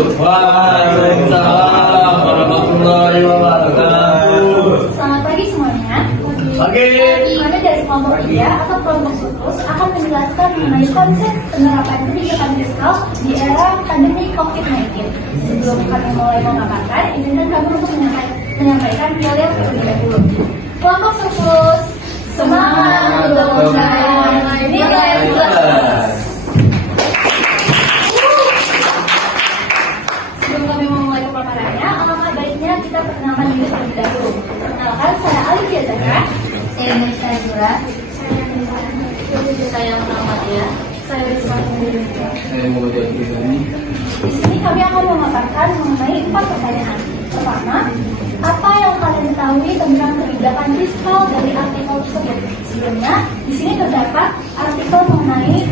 Waalaikumsalam warahmatullahi wabarakatuh. Selamat pagi semuanya. Pagi. Kami dari kelompok 3 atau kelompok surplus akan menjelaskan mengenai konsep penerapan kebijakan fiskal di era pandemi COVID-19. Sebelum kami mulai memaparkan, izinkan kami untuk menyampaikan pidato terlebih dahulu. Kelompok surplus, semangat untuk memperoleh nilai plus. Sebelum kami memulai pemaparannya, alangkah baiknya kita perkenalan diri terlebih dahulu. Perkenalkan, saya Alifia Zahra. Saya Indonesia Azura. Saya Muhammadiyah. Saya Rizwan Indonesia. Saya mau jadi ini. Di sini kami akan memaparkan mengenai 4 pertanyaan. Pertama, apa yang kalian ketahui tentang kebijakan fiskal dari artikel tersebut? Sebelumnya, di sini terdapat artikel mengenai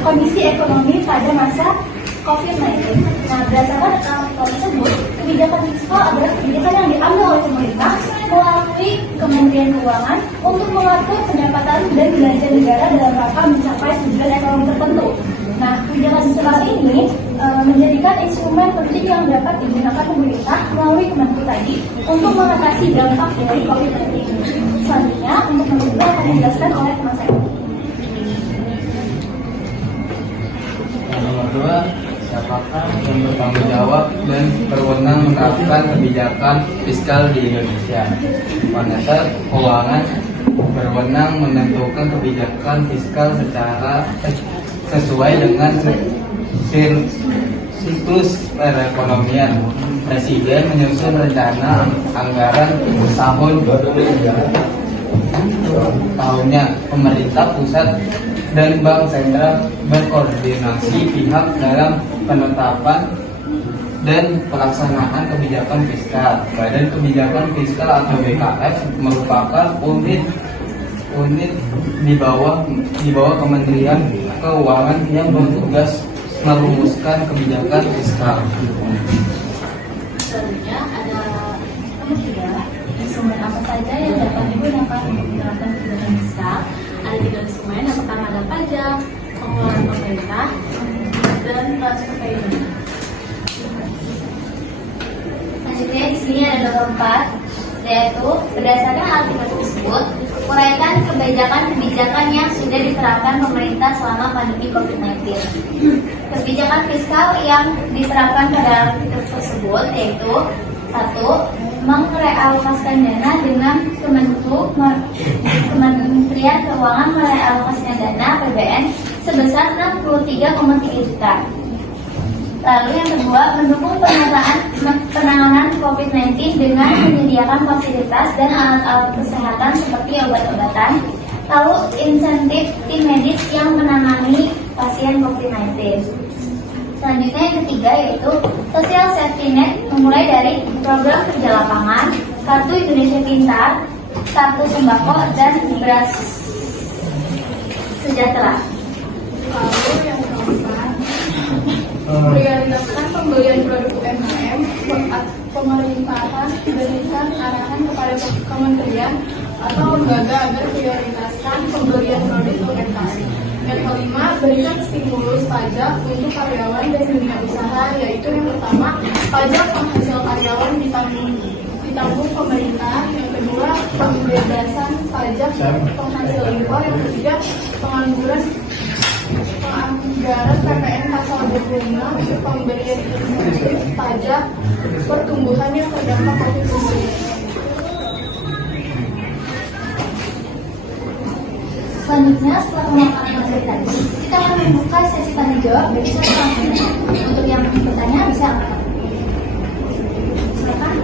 kondisi ekonomi pada masa COVID-19. Nah, berdasarkan artikel tersebut, kebijakan fiskal adalah kebijakan yang diambil oleh pemerintah melalui Kementerian Keuangan untuk mengatur pendapatan dan belanja negara dalam rangka mencapai tujuan ekonomi tertentu. Nah, kebijakan fiskal ini menjadikan instrumen penting yang dapat digunakan pemerintah melalui Kemenku tadi untuk mengatasi dampak dari COVID-19. Selanjutnya, untuk menentukan akan dijelaskan oleh teman saya. Nomor 2, siapakah yang bertanggung jawab dan berwenang menerapkan kebijakan fiskal di Indonesia? Kementerian Keuangan berwenang menentukan kebijakan fiskal secara sesuai dengan siklus perekonomian. Presiden menyusun rencana anggaran tahunnya. Pemerintah pusat dan Bank Sentral berkoordinasi pihak dalam penetapan dan pelaksanaan kebijakan fiskal. Badan Kebijakan Fiskal atau BKF merupakan unit di bawah Kementerian Keuangan yang bertugas merumuskan kebijakan fiskal. Selanjutnya ada nomor 3, instrumen apa saja yang dapat digunakan untuk menerapkan kebijakan fiskal? Ada 3 instrumen. Yang pertama ada pajak, pengeluaran pemerintah, dan transfer payment. Selanjutnya di sini ada nomor 4, yaitu berdasarkan artikel tersebut, uraikan kebijakan yang sudah diterapkan pemerintah selama pandemi COVID-19. Kebijakan fiskal yang diterapkan pada artikel tersebut yaitu 1. Merealokasikan dana dengan Kementerian Keuangan merealokasikan dana APBN sebesar 63,3 juta. Lalu yang kedua, mendukung penanganan COVID-19 dengan menyediakan fasilitas dan alat-alat kesehatan seperti obat-obatan. Lalu insentif tim medis yang menangani pasien COVID-19. Selanjutnya yang ketiga yaitu Social Safety Net, memulai dari program kerja lapangan, Kartu Indonesia Pintar, Kartu Sembako, dan Beras Sejahtera. Lalu yang keempat, prioritaskan pembelian produk UMKM. Pemerintahan berikan arahan kepada kementerian atau lembaga agar prioritaskan pembelian produk UMKM. Yang kelima, berikan stimulus pajak untuk karyawan dan dunia usaha, yaitu yang pertama, pajak penghasil karyawan ditanggung pemerintah. Yang kedua, pembebasan pajak penghasil impor. Yang ketiga, penganggaran PPN pasal 26 untuk pemberian insentif pajak pertumbuhan yang terdampak COVID-19. Selanjutnya, setelah memaparkan materi tadi, kita akan membuka sesi tanya jawab dari peserta. Untuk yang bertanya bisa angkat. Silakan.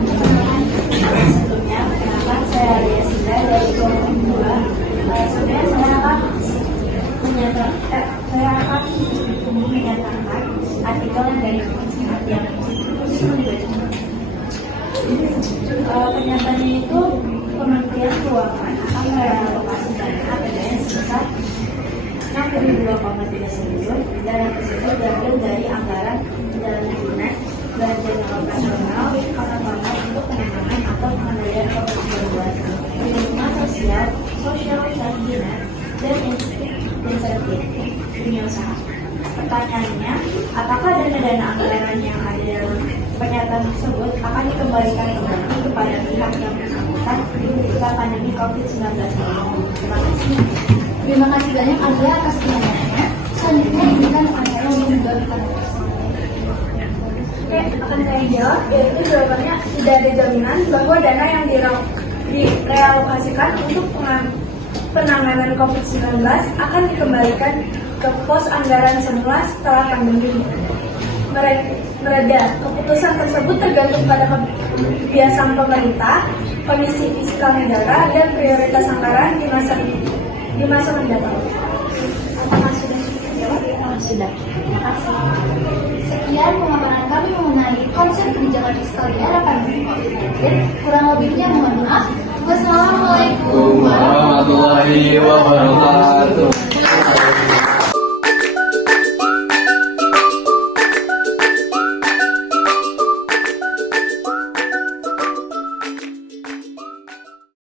Sebelumnya, perkenalkan saya Ria Sida dari kelompok 2. Sebenarnya saya akan menyatakan artikel yang dari yang pernyataannya itu Kementerian Keuangan akan merealokasi dana APBN sebesar 62,3 triliun. Dana tersebut diambil dari anggaran jalan dinas, belanja operasional, anggaran untuk penanganan atau pengendalian COVID-19, perlindungan sosial, social safety net, dan insentif dunia usaha. Pertanyaannya, apakah dana dana anggaran yang ada dalam pernyataan tersebut akan dikembalikan kembali kepada pihak yang bersangkutan ketika pandemi COVID-19 ini. Terima kasih. Terima kasih banyak Anda atas penyampaiannya. Selanjutnya izinkan Anda menjawab pertanyaan. Oke, akan saya jawab, yaitu jawabannya tidak ada jaminan bahwa dana yang direalokasikan untuk penanganan COVID-19 akan dikembalikan ke pos anggaran semula setelah pandemi mereda. Keputusan tersebut tergantung pada kebiasaan pemerintah, kondisi fiskal negara, dan prioritas anggaran di masa mendatang. Apakah sudah dijawab? Sudah. Terima kasih. Sekian pemaparan kami mengenai konsep kebijakan fiskal di era pandemi COVID-19. Kurang lebihnya mohon maaf. Wassalamualaikum warahmatullahi wabarakatuh.